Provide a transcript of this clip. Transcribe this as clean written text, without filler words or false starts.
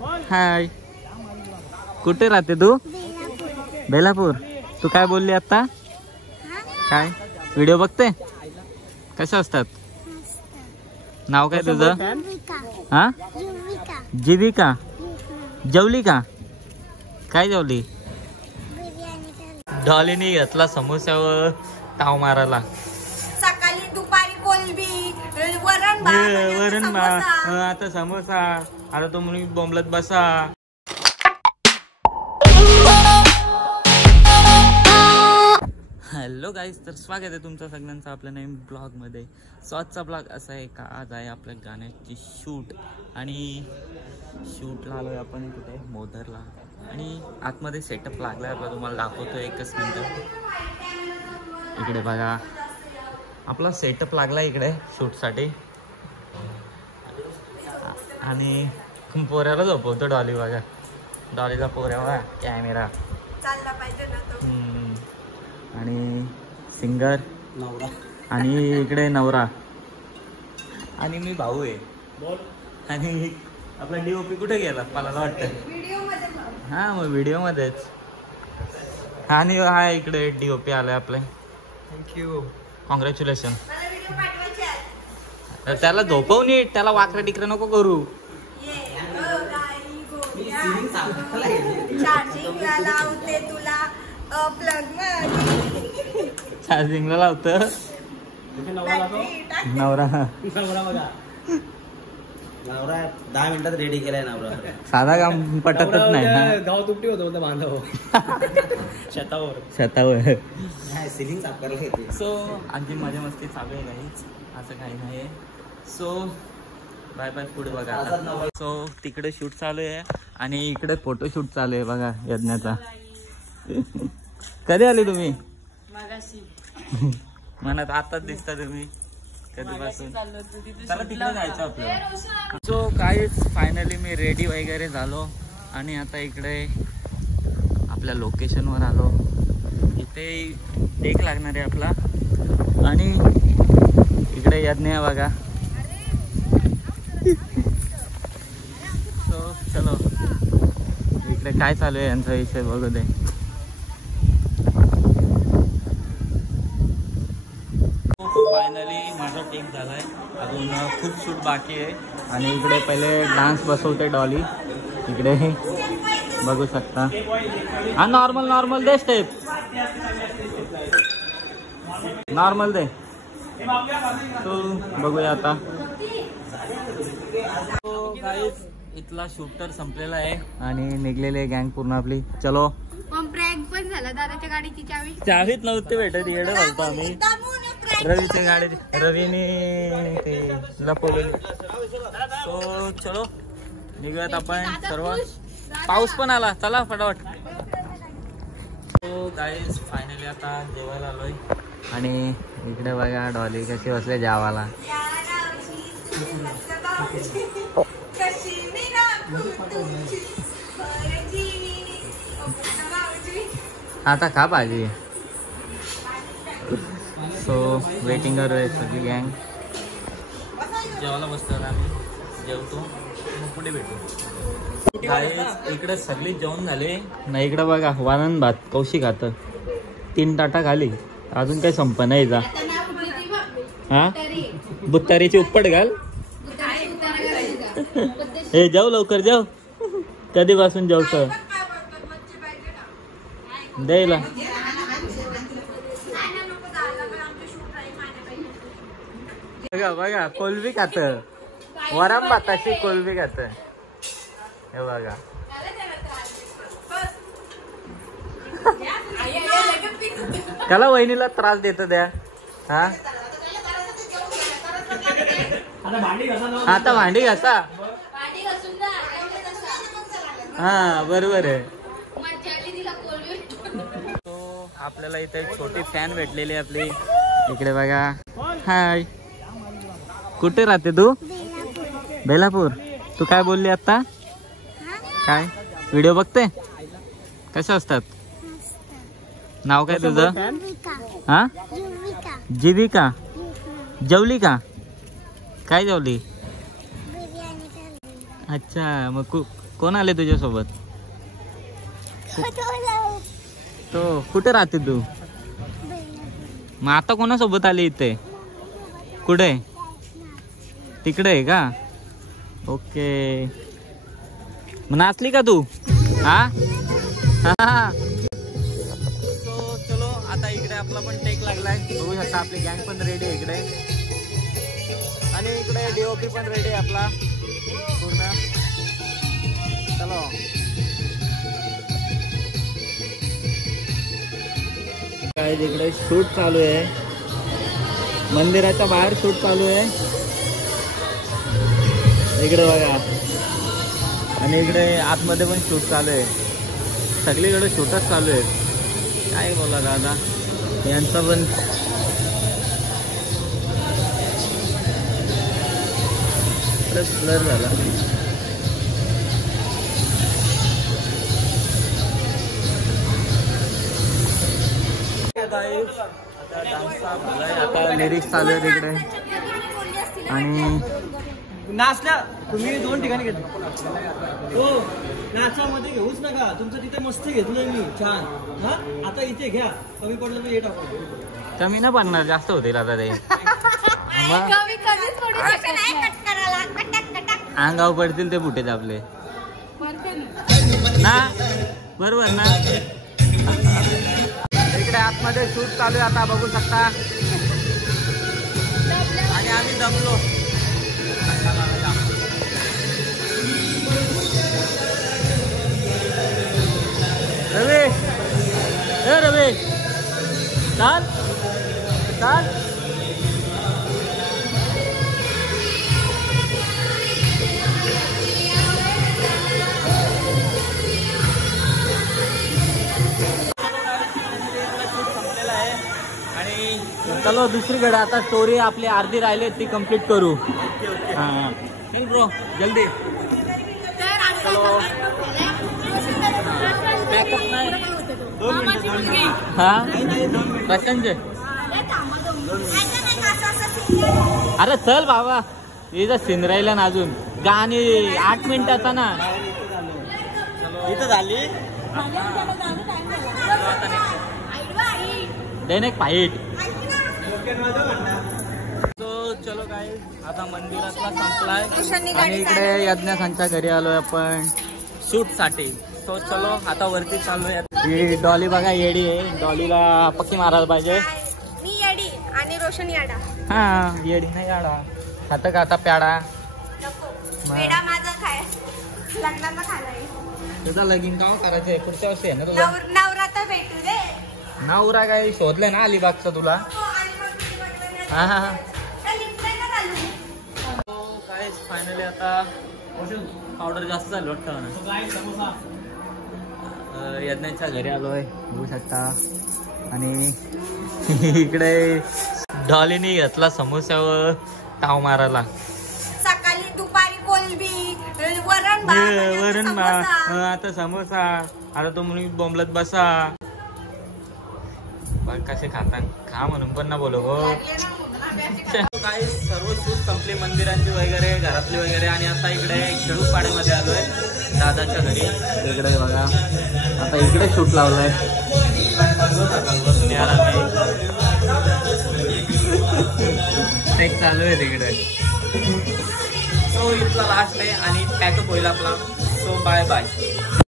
हाय, कुठे राहते तू? बेलापूर. तू काय बोलली आता? काय व्हिडिओ बघते? कशा असतात? नाव काय तुझं? हा, जीविका. जेवली का? काय जेवली? डॉलीने घेतला समोस्यावर ताव मारायला. सकाळी दुपारी कोलबी, वरण भात, आता समोसा. आता तुम्ही बोंबलत बसा. हॅलो गाईज, तर स्वागत आहे तुमचं सगळ्यांचं आपल्या नवीन ब्लॉगमध्ये. आजचा ब्लॉग असा आहे का आज आहे आपल्या गाण्याची शूट. आणि शूटला आलो आहे आपण कुठे मोधरला. आणि आतमध्ये सेटअप लागला आहे, तुम्हाला दाखवतो एकच मिनिट. इकडे बघा आपला सेटअप लागला इकडे शूटसाठी. आणि पोऱ्याला झोपवतो डॉली. बघा डॉलीला पोऱ्या बघा, कॅमेरा चालला पाहिजे ना तो. आणि सिंगर नवरा. आणि इकडे नवरा. आणि मी भाऊ आहे. आणि आपला DOP कुठे गेला मला वाटतं? हा, मग व्हिडिओ मध्येच. आणि हा इकडे DOP आलाय आपले. Thank you, congratulation. त्याला झोपव नीट, त्याला वाकडं टिकडं नको करू. चार्जिंगला लावतं नवरा. नवरा 10 मिनिटात रेडी केलाय नवरा. साधा काम पटतच नाही ना. गाव तुपटी होतं बांधव शेतावर सिलिंग साफ करायला येते. सो आणखी मजा मस्ती चालू आहे काहीच, असं काही नाही. सो बाय बाय, पुढे बघा. सो तिकडे शूट चालू आहे आणि इकडे फोटोशूट चालू आहे बघा यज्ञाचा. कधी आले तुम्ही? मनात आताच दिसता तुम्ही कधीपासून. चला तिकडे जायचं आपल्याला. सो काहीच फायनली मी रेडी वगैरे झालो आणि आता इकडे आपल्या लोकेशनवर आलो. इथे टेक लागणार आहे आपला. आणि इकडे यज्ञ आहे बघा. सो चलो इकडे काय चालू आहे यांचा विषय बघू दे. फायनली माझा टेक झालाय, अजून खूप शूट बाकी आहे. आणि इकडे पहिले डान्स बसवते डॉली. इकडे बघू शकता. हा, नॉर्मल दे स्टेप, नॉर्मल दे. तो बघूया आता. तो गाईज इथला शूट तर संपलेला आहे आणि निघलेली आहे गँग पूर्ण आपली. चलो. प्रँक पण झाला. दादाच्या गाडीची चावीच नव्हती भेटत, येडं घालतो आम्ही. रवीच्या गाडी रवीने ते लपवलेली. सो चलो निघूयात आपण सर्व. पाऊस पण आला, चला फटाफट. सो गाईज फायनली आता जेवायला आलोय. आणि इकडे बघा डॉली कशी बसले जेवायला. आता खा भाजी. सो वेटिंग करू आहे सगळी गँग. जेवायला बसतो आम्ही, जेवतो मग पुढे भेटू. इकडे सगळी जेवण झाले ना. इकडे बघा वानन भात कौशिक खातं. 3 ताटा खाली, अजून काही संप नाही जा. हा, बुत्तारीची उपट घाल. हे जाऊ लवकर जाऊ. कधीपासून जेवतो द्यायला. बघा बघा कोलबी खात. वरम भाताशी कोलबी खात. हे बघा. त्याला वहिनीला त्रास देत द्या. हा, आता भांडी घासा. हा बरोबर आहे. तो आपल्याला इथे छोटी फॅन भेटलेली आपली. इकडे बघा. हाय, कुठे राहते तू? बेलापूर. तू काय बोलली आता? काय व्हिडिओ बघते? कशा असतात? नाव काय तुझं? हा, जीविका. जेवली का? काय जेवली? अच्छा, मग कोण आले तुझ्यासोबत? तो कुठे राहते तू? मग आता कोणासोबत आली इथे? कुठे? तिकडे आहे का? ओके. मग नाचली का तू? हा हा. तो चलो आता इकडे आपला पण टेक लागलाय. बघू शकता आपली गँग पण रेडी आहे इकडे. आणि इकडे डीओपी पण रेडी आहे आपला पूर्ण. चलो काय इकडे शूट चालू आहे. मंदिराच्या बाहेर शूट चालू आहे इकडे बघा. आणि इकडे आतमध्ये पण शूट चालू आहे. सगळीकडे शूटच चालू आहे. काय बोला दादा यांचा पण ब्लर झाला. आता लिरिक्स चालू आहे तिकडे. आणि नाचल्या तुम्ही 2 ठिकाणी घेतलं. हो नाचामध्ये घेऊच नका. तुमचं तिथे मस्त घेतलंय मी छान. हा आता इथे घ्या. कमी पडलं तर हे टाकू. कमी न पडणार जास्त होतील आता ते. अंगावर पडतील ते फुटेज आपले ना. बरोबर ना. इकडे आतमध्ये शूट चालू आहे आता बघू शकता. आणि आम्ही जमलो. रवी ए रवी चाल चाल. चलो दुसरीकडे आता स्टोरी आपली अर्धी राहिली ती कंप्लीट करू. हां चल ब्रो जल्दी. चलो बॅकअप नाही. 2 मिनिटं. हां कशांचे? अरे चल बाबा इथं सीन राहिला ना अजून. गाणी 8 मिनिटाचा ना. इथं झाली एक फाईट. तो चलो काय आता मंदिरातला संपलाय. आणि इकडे यज्ञासांच्या घरी आलोय आपण शूट साठी. तो चलो आता वरती चालूया. ही डॉली बघा येडी आहे. डॉलीला पक्की मारायला पाहिजे. मी येडी आणि रोशन याडा. हा येडी नाही याडा. खाता का आता प्याडा. पेढा माझा खाय लग्नाला खाणार. तुझा लगीन गाव करायचंय पुढच्या वर्षी आहे ना तुला. नवरा तर भेटू दे. नवरा काय शोधले ना अलिबागचा तुला. हा हा हा. काय फायनली आता पावडर जास्त झालं वाटतं. यज्ञाच्या घरी आलोय बघू शकता. आणि इकडे डॉलीनी घेतला समोस्यावर ताव मारायला. सकाळी दुपारी कोलबी वरण भात आता समोसा. आता तुम्ही बोंबलत बसा. कसे खाता खा म्हणून पण ना बोलो गो. काही सर्व शूट संपले मंदिरांची वगैरे घरातली वगैरे. आणि आता इकडे खेडूपाड्यामध्ये आलोय दादाच्या घरी. इकडे बघा आता इकडे शूट लावलाय. एक चालू आहे तिकडे. सो इथला लास्ट आहे आणि पॅकअप होईल आपला. So bye bye.